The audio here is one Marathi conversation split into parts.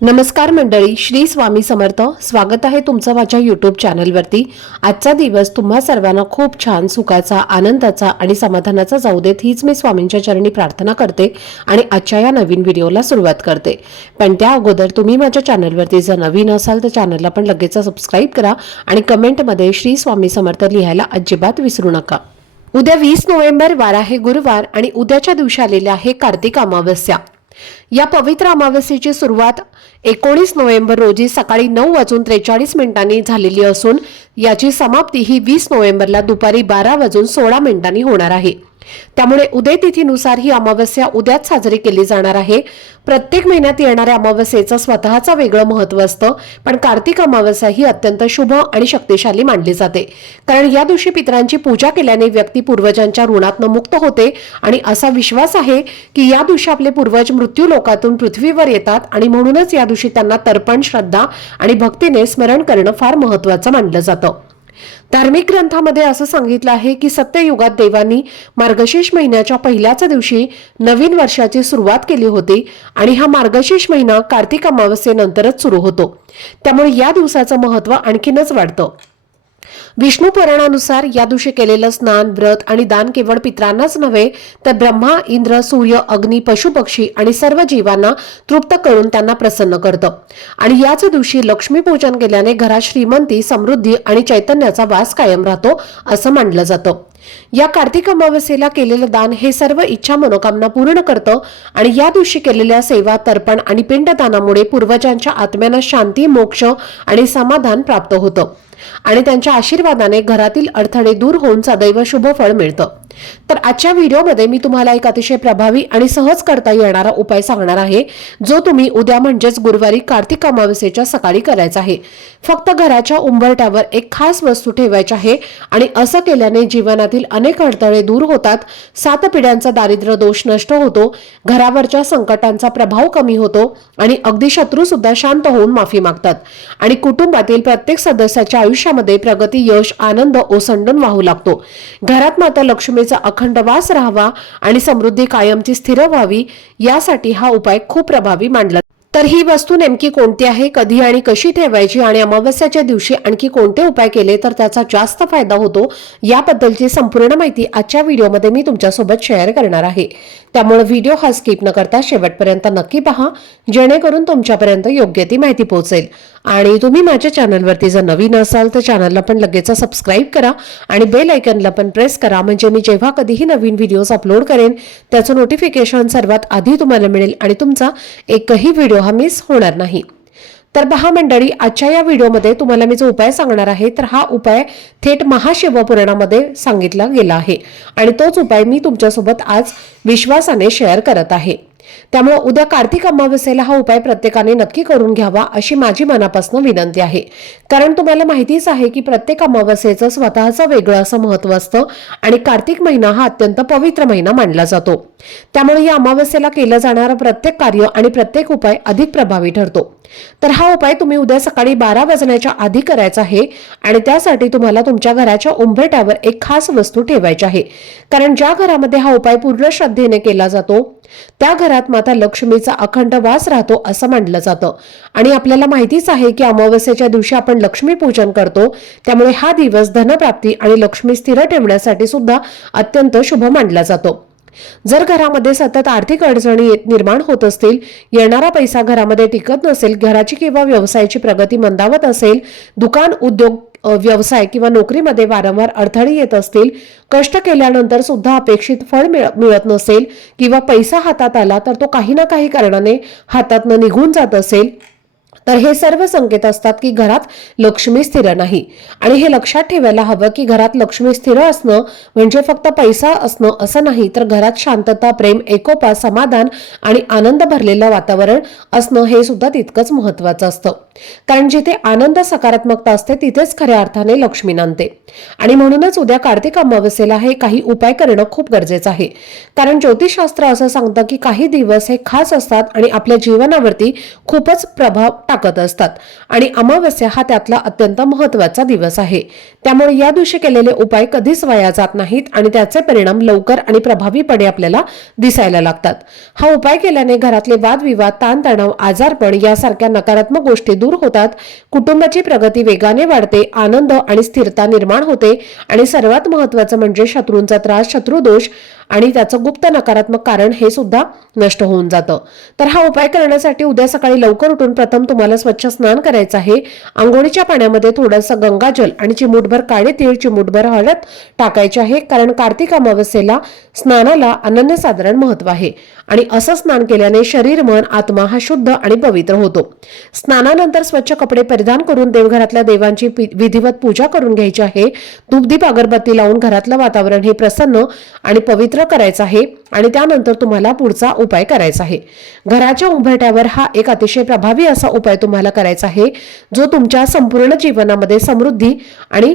नमस्कार मंडळी श्री स्वामी समर्थ. स्वागत आहे तुमचं माझ्या यूट्यूब चॅनलवरती आजचा दिवस तुम्हा सर्वांना खूप छान सुखाचा आनंदाचा आणि समाधानाचा जाऊ देत हीच मी स्वामींच्या चरणी प्रार्थना करते आणि आजच्या या नवीन व्हिडिओला सुरुवात करते. पण त्या अगोदर तुम्ही माझ्या चॅनलवरती जर नवीन असाल तर चॅनलला पण लगेच सबस्क्राईब करा आणि कमेंटमध्ये श्री स्वामी समर्थ लिहायला अजिबात विसरू नका. उद्या वीस नोव्हेंबर वार आहे गुरुवार आणि उद्याच्या दिवशी आलेल्या आहे कार्तिक अमावस्या. या पवित्र अमावस्येची सुरुवात एकोणीस नोव्हेंबर रोजी सकाळी नऊ वाजून त्रेचाळीस मिनिटांनी झालेली असून याची समाप्ती ही वीस नोव्हेंबरला दुपारी बारा वाजून सोळा मिनिटांनी होणार आहे. त्यामुळे उदय तिथीनुसार ही अमावस्या उद्याच साजरी केली जाणार आहे. प्रत्येक महिन्यात येणाऱ्या अमावस्येचं स्वतःचं वेगळं महत्त्व असतं पण कार्तिक अमावस्या ही अत्यंत शुभ आणि शक्तिशाली मानली जाते. कारण या दिवशी पितरांची पूजा केल्याने व्यक्ती पूर्वजांच्या ऋणातनं मुक्त होते आणि असा विश्वास आहे की या दिवशी आपले पूर्वज मृत्यू लोकातून पृथ्वीवर येतात आणि म्हणूनच या दिवशी त्यांना तर्पण श्रद्धा आणि भक्तीने स्मरण करणं फार महत्वाचं मानलं जातं. धार्मिक ग्रंथामध्ये असं सांगितलं आहे की सत्ययुगात देवांनी मार्गशीर्ष महिन्याच्या पहिल्याच दिवशी नवीन वर्षाची सुरुवात केली होती आणि हा मार्गशीर्ष महिना कार्तिक अमावस्येनंतरच सुरू होतो. त्यामुळे या दिवसाचं महत्त्व आणखीनच वाढतं. विष्णू पुराणानुसार या दिवशी केलेलं स्नान व्रत आणि दान केवळ पित्रांनाच नव्हे तर ब्रह्मा इंद्र सूर्य अग्नी पशुपक्षी आणि सर्व जीवांना तृप्त करून त्यांना प्रसन्न करतं. आणि याच दिवशी लक्ष्मीपूजन केल्याने घरात श्रीमंती समृद्धी आणि चैतन्याचा वास कायम राहतो असं मानलं जातं. या कार्तिक अमावस्येला केलेलं दान हे सर्व इच्छा मनोकामना पूर्ण करतं आणि या दिवशी केलेल्या सेवा तर्पण आणि पिंडदानामुळे पूर्वजांच्या आत्म्यांना शांती मोक्ष आणि समाधान प्राप्त होतं. आणि त्यांच्या आशीर्वादाने घरातील अडथळे दूर होऊन सदैव शुभ फळ मिळतं. तर आजच्या व्हिडिओमध्ये मी तुम्हाला एक अतिशय प्रभावी आणि सहज करता येणारा उपाय सांगणार आहे जो तुम्ही उद्या म्हणजेच गुरुवारी कार्तिक अमावस्येच्या सकाळी करायचा आहे. फक्त घराच्या उंबरट्यावर एक खास वस्तू ठेवायची आहे आणि असं केल्याने जीवनातील अनेक अडथळे दूर होतात सात पिढ्यांचा दारिद्र्य दोष नष्ट होतो घरावरच्या संकटांचा प्रभाव कमी होतो आणि अगदी शत्रू सुद्धा शांत होऊन माफी मागतात. आणि कुटुंबातील प्रत्येक सदस्याच्या आयुष्य आयुष्यामध्ये प्रगती यश आनंद ओसंडून वाहू लागतो. घरात माता लक्ष्मीचा अखंड वास राहावा आणि समृद्धी कायमची स्थिर व्हावी यासाठी हा उपाय खूप प्रभावी मानला. तर ही वस्तू नेमकी कोणती आहे कधी आणि कशी ठेवायची आणि अमावस्याच्या दिवशी आणखी कोणते उपाय केले तर त्याचा जास्त फायदा होतो याबद्दलची संपूर्ण माहिती आजच्या व्हिडिओमध्ये मी तुमच्यासोबत शेअर करणार आहे. त्यामुळे व्हिडिओ हा स्किप न करता शेवटपर्यंत नक्की पहा जेणेकरून तुमच्यापर्यंत योग्य ती माहिती पोहोचेल. आणि तुम्ही माझ्या चॅनलवरती जर नवीन असाल तर चॅनलला पण लगेच सबस्क्राईब करा आणि बेल आयकनला पण प्रेस करा. म्हणजे मी जेव्हा कधीही नवीन व्हिडिओज अपलोड करेन त्याचं नोटिफिकेशन सर्वात आधी तुम्हाला मिळेल आणि तुमचा एकही व्हिडिओ हा मिस होणार नाही. तर पहा मंडळी आजच्या या व्हिडिओमध्ये तुम्हाला मी जो उपाय सांगणार आहे तर हा उपाय थेट महाशिवपुराणामध्ये सांगितला गेला आहे. आणि तोच उपाय मी तुमच्यासोबत आज विश्वासाने शेअर करत आहे. त्यामुळे उद्या कार्तिक अमावस्येला हा उपाय प्रत्येकाने नक्की करून घ्यावा अशी माझी मनापासून विनंती आहे. कारण तुम्हाला माहितीच आहे की प्रत्येक अमावस्येचं स्वतःचं वेगळं असं महत्त्व असतं आणि कार्तिक महिना हा अत्यंत पवित्र महिना मानला जातो. त्यामुळे या अमावस्येला केलं जाणारं प्रत्येक कार्य आणि प्रत्येक उपाय अधिक प्रभावी ठरतो. तर हा उपाय तुम्ही उद्या सकाळी बारा वाजण्याच्या आधी करायचा आहे आणि त्यासाठी तुम्हाला तुमच्या घराच्या उंबरट्यावर एक खास वस्तू ठेवायची आहे. कारण ज्या घरामध्ये हा उपाय पूर्ण श्रद्धेने केला जातो त्या घरात माता लक्ष्मीचा अखंड वास राहतो असं मानलं जातं. आणि आपल्याला माहितीच आहे की अमावस्येच्या दिवशी आपण लक्ष्मी पूजन करतो. त्यामुळे हा दिवस धनप्राप्ती आणि लक्ष्मी स्थिर ठेवण्यासाठी सुद्धा अत्यंत शुभ मानला जातो. जर घरामध्ये सतत आर्थिक अडचणी निर्माण होत असतील येणारा पैसा घरामध्ये टिकत नसेल घराची किंवा व्यवसायाची प्रगती मंदावत असेल दुकान उद्योग व्यवसाय किंवा नोकरीमध्ये वारंवार अडथळे येत असतील कष्ट केल्यानंतर सुद्धा अपेक्षित फळ मिळत नसेल किंवा पैसा हातात आला तर तो काही ना काही कारणाने हातातनं निघून जात असेल तर हे सर्व संकेत असतात की घरात लक्ष्मी स्थिर नाही. आणि हे लक्षात ठेवायला हवं की घरात लक्ष्मी स्थिर असणं म्हणजे फक्त पैसा असणं असं नाही तर घरात शांतता प्रेम एकोपा समाधान आणि आनंद भरलेलं वातावरण असणं हे सुद्धा तितकंच महत्वाचं असतं. कारण जिथे आनंद सकारात्मकता असते तिथेच खऱ्या अर्थाने लक्ष्मी नांदते. आणि म्हणूनच उद्या कार्तिक अमावस्येला हे काही उपाय करणं खूप गरजेचं आहे. कारण ज्योतिषशास्त्र असं सांगतं की काही दिवस हे खास असतात आणि आपल्या जीवनावरती खूपच प्रभाव टाकत असतात. आणि अमावस्या हा त्यातला अत्यंत महत्त्वाचा दिवस आहे. त्यामुळे या दिवशी केलेले उपाय कधीच वाया जात नाहीत आणि त्याचे परिणाम लवकर आणि प्रभावीपणे आपल्याला दिसायला लागतात. हा उपाय केल्याने घरातले वादविवाद ताणतणाव आजारपण यासारख्या नकारात्मक गोष्टी दूर होतात. कुटुंबाची प्रगती वेगाने वाढते आनंद आणि स्थिरता निर्माण होते आणि सर्वात महत्वाचं म्हणजे शत्रूंचा त्रास शत्रुदोष आणि त्याचं गुप्त नकारात्मक कारण हे सुद्धा नष्ट होऊन जातं. तर हा उपाय करण्यासाठी उद्या सकाळी लवकर उठून प्रथम तुम्हाला स्वच्छ स्नान करायचं आहे. आंघोळीच्या पाण्यामध्ये थोडंसं गंगाजल आणि चिमूटभर काळे तीळ चिमूटभर हळद टाकायचे आहे. कारण कार्तिक अमावस्येला स्नानाला अनन्यसाधारण महत्त्व आहे. आणि असं स्नान केल्याने शरीर मन आत्मा हा शुद्ध आणि पवित्र होतो. स्नानानंतर स्वच्छ कपडे परिधान करून देवघरातल्या देवांची विधिवत पूजा करून घ्यायची आहे. धूपदीप अगरबत्ती लावून घरातलं वातावरण हे प्रसन्न आणि पवित्र करायचं आहे आणि त्यानंतर तुम्हाला पुढचा उपाय करायचा आहे. घराच्या उंबरट्यावर हा एक अतिशय प्रभावी असा उपाय तुम्हाला करायचा आहे जो तुमच्या संपूर्ण जीवनामध्ये समृद्धी आणि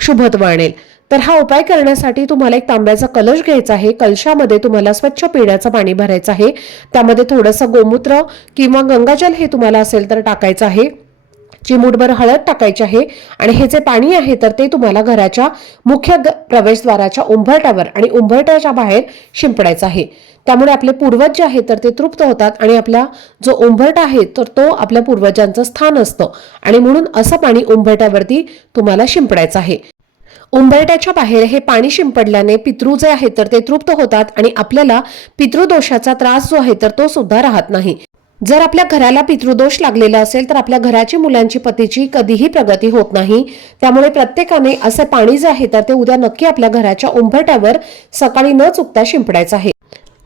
शुभत्व आणेल. तर हा उपाय करण्यासाठी तुम्हाला एक तांब्याचा कलश घ्यायचा आहे. कलशामध्ये तुम्हाला स्वच्छ पिण्याचं पाणी भरायचं आहे. त्यामध्ये थोडंसं गोमूत्र किंवा गंगाजल हे तुम्हाला असेल तर टाकायचं आहे. चिमूटभर हळद टाकायची आहे आणि हे जे पाणी आहे तर ते तुम्हाला घराच्या मुख्य प्रवेशद्वाराच्या उंबरट्यावर आणि उंबरट्याच्या बाहेर शिंपडायचं आहे. त्यामुळे आपले पूर्वज जे आहेत तर ते तृप्त होतात आणि आपला जो उंबरटा आहे तर तो आपल्या पूर्वजांचं स्थान असतं. आणि म्हणून असं पाणी उंबरट्यावरती तुम्हाला शिंपडायचं आहे. उंबरट्याच्या बाहेर हे पाणी शिंपडल्याने पितृ जे आहेत तर ते तृप्त होतात आणि आपल्याला पितृदोषाचा त्रास जो आहे तर तो सुद्धा राहत नाही. जर आपल्या घराला पितृदोष लागलेला असेल तर आपल्या घराची मुलांची पतीची कधीही प्रगती होत नाही. त्यामुळे प्रत्येकाने असे पाणी जे आहे तर ते उद्या नक्की आपल्या घराच्या उंबरट्यावर सकाळी न चुकता शिंपडायचं आहे.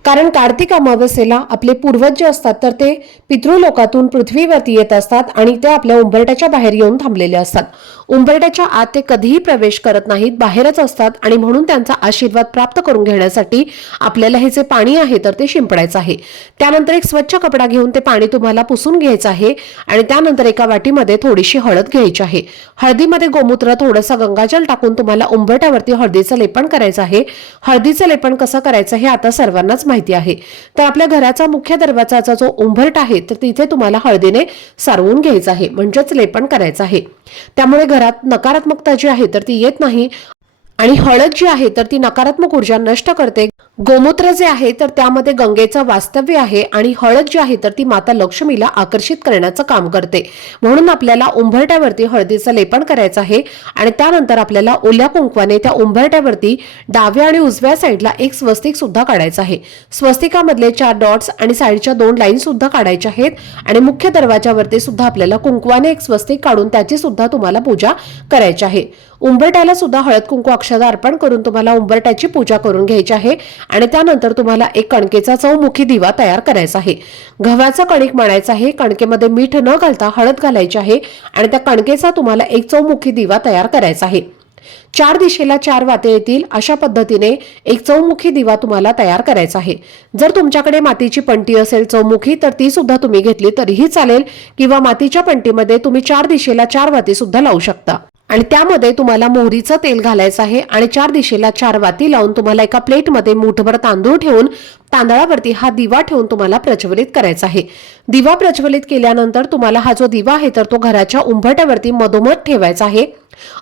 कारण कार्तिक अमावस्येला आपले पूर्वज जे असतात तर ते पितृलोकातून पृथ्वीवरती येत असतात आणि ते आपल्या उंबरट्याच्या बाहेर येऊन थांबलेले असतात. उंबरट्याच्या आत ते कधीही प्रवेश करत नाहीत बाहेरच असतात आणि म्हणून त्यांचा आशीर्वाद प्राप्त करून घेण्यासाठी आपल्याला हे जे पाणी आहे तर ते शिंपडायचं आहे. त्यानंतर एक स्वच्छ कपडा घेऊन ते पाणी तुम्हाला पुसून घ्यायचं आहे आणि त्यानंतर एका वाटीमध्ये थोडीशी हळद घ्यायची आहे. हळदीमध्ये गोमूत्र थोडंसं गंगाजल टाकून तुम्हाला उंबरट्यावरती हळदीचं लेपन करायचं आहे. हळदीचं लेपन कसं करायचं हे आता सर्वांनाच माहिती आहे. तर आपल्या घराचा मुख्य दरवाजाचा जो उंबरट आहे तर तिथे तुम्हाला हळदीने सारवून घ्यायचं आहे म्हणजेच लेपन करायचं आहे. त्यामुळे घरात नकारात्मकता जी आहे तर ती येत नाही. आणि हळद जी आहे तर ती नकारात्मक ऊर्जा नष्ट करते. गोमूत्र जे आहे तर त्यामध्ये गंगेचं वास्तव्य आहे आणि हळद जी आहे तर ती माता लक्ष्मीला आकर्षित करण्याचं काम करते. म्हणून आपल्याला उंबरट्यावरती हळदीचं लेपन करायचं आहे आणि त्यानंतर आपल्याला ओल्या कुंकवाने त्या उंबरट्यावरती डाव्या आणि उजव्या साईडला एक स्वस्तिक सुद्धा काढायचं आहे. स्वस्तिकामधले चार डॉट्स आणि साईडच्या दोन लाईन सुद्धा काढायच्या आहेत आणि मुख्य दरवाजावरती सुद्धा आपल्याला कुंकवाने एक स्वस्तिक काढून त्याची सुद्धा तुम्हाला पूजा करायची आहे. उंबरट्याला सुद्धा हळद कुंकू अक्षदा अर्पण करून तुम्हाला उंबरट्याची पूजा करून घ्यायची आहे आणि त्यानंतर तुम्हाला एक कणकेचा चौमुखी दिवा तयार करायचा आहे. गव्हाचा कणिक मळायचा आहे. कणकेमध्ये मीठ न घालता हळद घालायची आहे आणि त्या कणकेचा तुम्हाला एक चौमुखी दिवा तयार करायचा आहे. चार दिशेला चार वाते येतील. अशा पद्धतीने एक चौमुखी दिवा तुम्हाला तयार करायचा आहे. जर तुमच्याकडे मातीची पंटी असेल चौमुखी तर ती सुद्धा तुम्ही घेतली तरीही चालेल किंवा मातीच्या पंटीमध्ये तुम्ही चार दिशेला चार वाती सुद्धा लावू शकता. आणि त्यामध्ये तुम्हाला मोहरीचं तेल घालायचं आहे आणि चार दिशेला चार वाती लावून तुम्हाला एका प्लेटमध्ये मुठभर तांदूळ ठेवून तांदळावरती हा दिवा ठेवून तुम्हाला प्रज्वलित करायचा आहे. दिवा प्रज्वलित केल्यानंतर तुम्हाला हा जो दिवा आहे तर तो घराच्या उंबरट्यावरती मधोमध ठेवायचा आहे.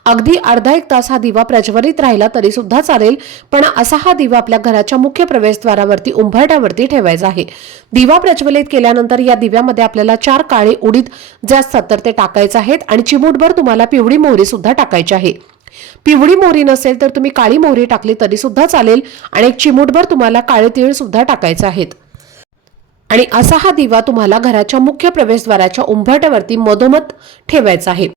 अगदी अर्धा एक तास हा दिवा प्रज्वलित राहिला तरी सुद्धा चालेल पण असा हा दिवा आपल्या घराच्या मुख्य प्रवेशद्वारावरती उंबरट्यावरती ठेवायचा आहे. दिवा प्रज्वलित केल्यानंतर या दिव्यामध्ये आपल्याला चार काळे उडीद जे असतात तर ते टाकायचे आहेत आणि चिमूटभर तुम्हाला पिवळी मोहरी सुद्धा टाकायची आहे. पिवळी मोहरी नसेल तर तुम्ही काळी मोहरी टाकली तरी सुद्धा चालेल आणि एक चिमूटभर तुम्हाला काळे तीळ सुद्धा टाकायचे आहेत. आणि असा हा दिवा तुम्हाला घराच्या मुख्य प्रवेशद्वाराच्या उंबरट्यावरती मधोमध ठेवायचा आहे.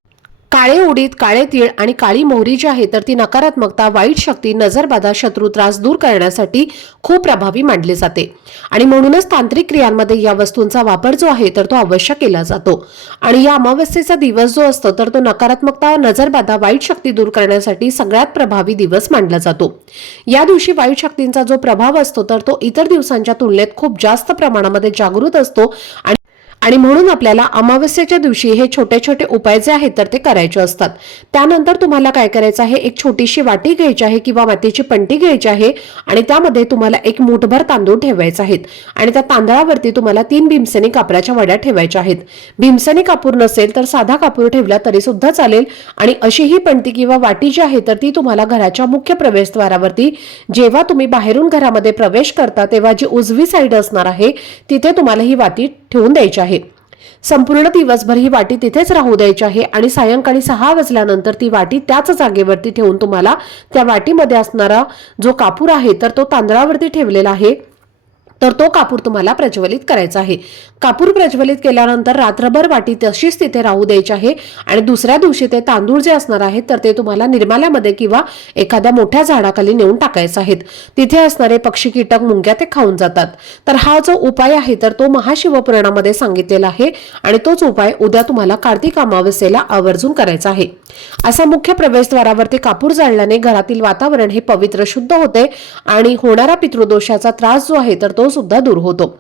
काळे उडीद काळे तीळ आणि काळी मोहरी जी आहे तर ती नकारात्मकता वाईट शक्ती नजरबाधा शत्रू त्रास दूर करण्यासाठी खूप प्रभावी मानली जाते. आणि म्हणूनच तांत्रिक क्रियांमध्ये या वस्तूंचा वापर जो आहे तर तो अवश्य केला जातो. आणि या अमावस्येचा दिवस जो असतो तर तो नकारात्मकता नजरबाधा वाईट शक्ती दूर करण्यासाठी सगळ्यात प्रभावी दिवस मानला जातो. या दिवशी वाईट शक्तींचा जो प्रभाव असतो तर तो इतर दिवसांच्या तुलनेत खूप जास्त प्रमाणामध्ये जागृत असतो आणि आणि म्हणून आपल्याला अमावस्याच्या दिवशी हे छोटे छोटे उपाय जे आहेत तर ते करायचे असतात. त्यानंतर तुम्हाला काय करायचं आहे? एक छोटीशी वाटी घ्यायची आहे किंवा मातीची पंटी घ्यायची आहे आणि त्यामध्ये तुम्हाला एक मुठभर तांदूळ ठेवायचे आहेत. आणि त्या तांदळावरती तुम्हाला तीन भीमसेनी कापराच्या वड्या ठेवायच्या आहेत. भीमसेनी कापूर नसेल तर साधा कापूर ठेवला तरी सुद्धा चालेल आणि अशी ही पंटी किंवा वाटी जी आहे तर ती तुम्हाला घराच्या मुख्य प्रवेशद्वारावरती जेव्हा तुम्ही बाहेरून घरामध्ये प्रवेश करता तेव्हा जी उजवी साईड असणार आहे तिथे तुम्हाला ही वाटी ठेवून द्यायची आहे संपूर्ण दिवसभर ही वाटी तिथेच राहू द्यायची आहे आणि सायंकाळी सहा वाजल्यानंतर ती वाटी त्याच जागेवरती ठेवून तुम्हाला त्या वाटीमध्ये असणारा जो कापूर आहे तर तो तांदळावरती ठेवलेला आहे. तर तो कापूर तुम्हाला प्रज्वलित करायचा आहे. कापूर प्रज्वलित केल्यानंतर रात्रभर वाटी तशीच तिथे राहू द्यायची आहे आणि दुसऱ्या दिवशी ते तांदूळ जे असणार आहेत तर ते तुम्हाला निर्माल्यामध्ये किंवा एखाद्या मोठ्या झाडाखाली नेऊन टाकायचे आहेत. तिथे असणारे पक्षी कीटक मुंग्या ते खाऊन जातात. तर हा जो उपाय आहे तर तो महाशिवपुराणामध्ये सांगितलेला आहे आणि तोच उपाय उद्या तुम्हाला कार्तिक अमावस्येला आवर्जून करायचा आहे. असा मुख्य प्रवेशद्वारावरती कापूर जाळल्याने घरातील वातावरण हे पवित्र शुद्ध होते आणि होणारा पितृदोषाचा त्रास जो आहे तर तो सुद्धा दूर होतो.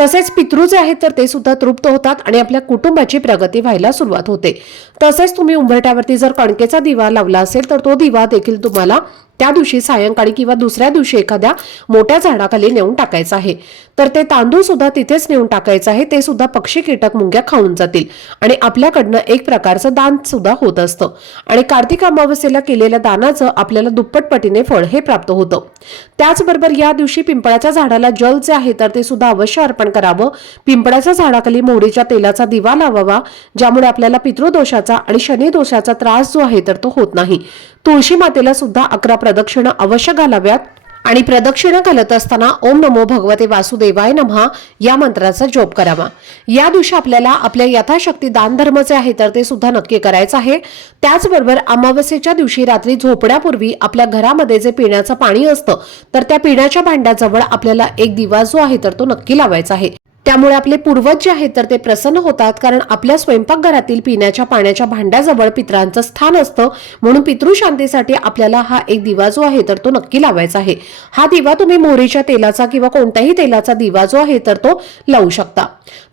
तसेच पितृ जे आहेत तर ते सुद्धा तृप्त होतात आणि आपल्या कुटुंबाची प्रगती व्हायला सुरुवात होते. तसेच तुम्ही उंबरठ्यावरती जर कणकेचा दिवा लावला असेल तर तो दिवा देखील तुम्हाला त्या दिवशी सायंकाळी किंवा दुसऱ्या दिवशी एखाद्या मोठ्या झाडाखाली नेऊन टाकायचं आहे. तर ते तांदूळ सुद्धा तिथेच नेऊन टाकायचं आहे ते सुद्धा पक्षी कीटक मुंग्या खाऊन जातील. आणि आपल्याकडनं एक प्रकारचं दान सुद्धा होत असतं. आणि कार्तिक अमावस्येला केलेल्या दानाचं आपल्याला दुप्पट पटीने फळ हे प्राप्त होतं. त्याचबरोबर या दिवशी पिंपळाच्या झाडाला जल जे आहे तर ते सुद्धा अवश्य अर्पण करावं. पिंपळाच्या झाडाखाली मोहरीच्या तेलाचा दिवा लावावा ज्यामुळे आपल्याला पितृदोषाचा आणि शनी दोषाचा त्रास जो आहे तर तो होत नाही. तुळशी मातेला सुद्धा अकरा प्रदक्षिणा अवश्य घालाव्यात आणि प्रदक्षिणा घालत असताना ओम नमो भगवते वासुदेवाय नमः या मंत्राचा जोप करावा. या दिवशी आपल्याला आपल्या यथाशक्ती दान धर्मचे आहे तर ते सुद्धा नक्की करायचं आहे. त्याचबरोबर अमावस्येच्या दिवशी रात्री झोपण्यापूर्वी आपल्या घरामध्ये जे पिण्याचं पाणी असतं तर त्या पिण्याच्या भांड्याजवळ आपल्याला एक दिवा जो आहे तर तो नक्की लावायचा आहे. त्यामुळे आपले पूर्वज जे आहेत तर ते प्रसन्न होतात कारण आपल्या स्वयंपाकघरातील पिण्याच्या पाण्याच्या भांड्याजवळ पितरांचं स्थान असतं. म्हणून पितृशांतीसाठी आपल्याला हा एक दिवा जो आहे तर तो नक्की लावायचा आहे. हा दिवा तुम्ही मोहरीच्या तेलाचा किंवा कोणत्याही तेलाचा दिवा जो आहे तर तो लावू शकता.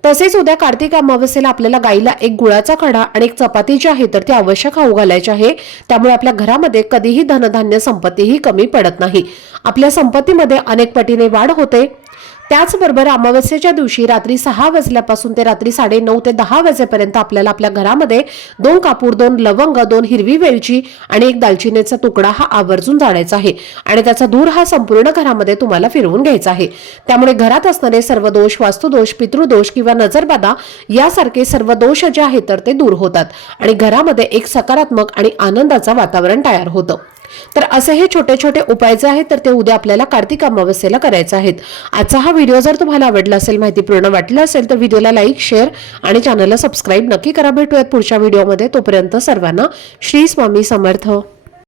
तसेच उद्या कार्तिक अमावस्येला आपल्याला गाईला एक गुळाचा खडा आणि एक चपाती जी आहे तर ती आवश्यक खाऊ घालायची आहे. त्यामुळे आपल्या घरामध्ये कधीही धनधान्य संपत्तीही कमी पडत नाही. आपल्या संपत्तीमध्ये अनेक पटीने वाढ होते. त्याचबरोबर अमावस्येच्या दिवशी रात्री सहा वाजल्यापासून ते रात्री साडे नऊ ते दहा वाजेपर्यंत आपल्याला आपल्या घरामध्ये दोन कापूर दोन लवंग दोन हिरवी वेलची आणि एक दालचिनीचा तुकडा हा आवर्जून जाळायचा आहे. आणि त्याचा धूर हा संपूर्ण घरामध्ये तुम्हाला फिरवून घ्यायचा आहे. त्यामुळे घरात असणारे सर्व दोष वास्तुदोष पितृदोष किंवा नजरबाधा यासारखे सर्व दोष जे आहेत तर ते दूर होतात. आणि घरामध्ये एक सकारात्मक आणि आनंदाचं वातावरण तयार होतं. तर असे हे छोटे छोटे उपाय जे आहेत तर ते उद्या आपल्याला कार्तिक अमावस्येला करायचे आहेत. आजचा हा व्हिडिओ जर तुम्हाला आवडला असेल माहितीपूर्ण वाटलं असेल तर व्हिडिओला लाईक शेअर आणि चॅनलला सबस्क्राईब नक्की करा. भेटूयात पुढच्या व्हिडिओमध्ये. तोपर्यंत सर्वांना श्री स्वामी समर्थ.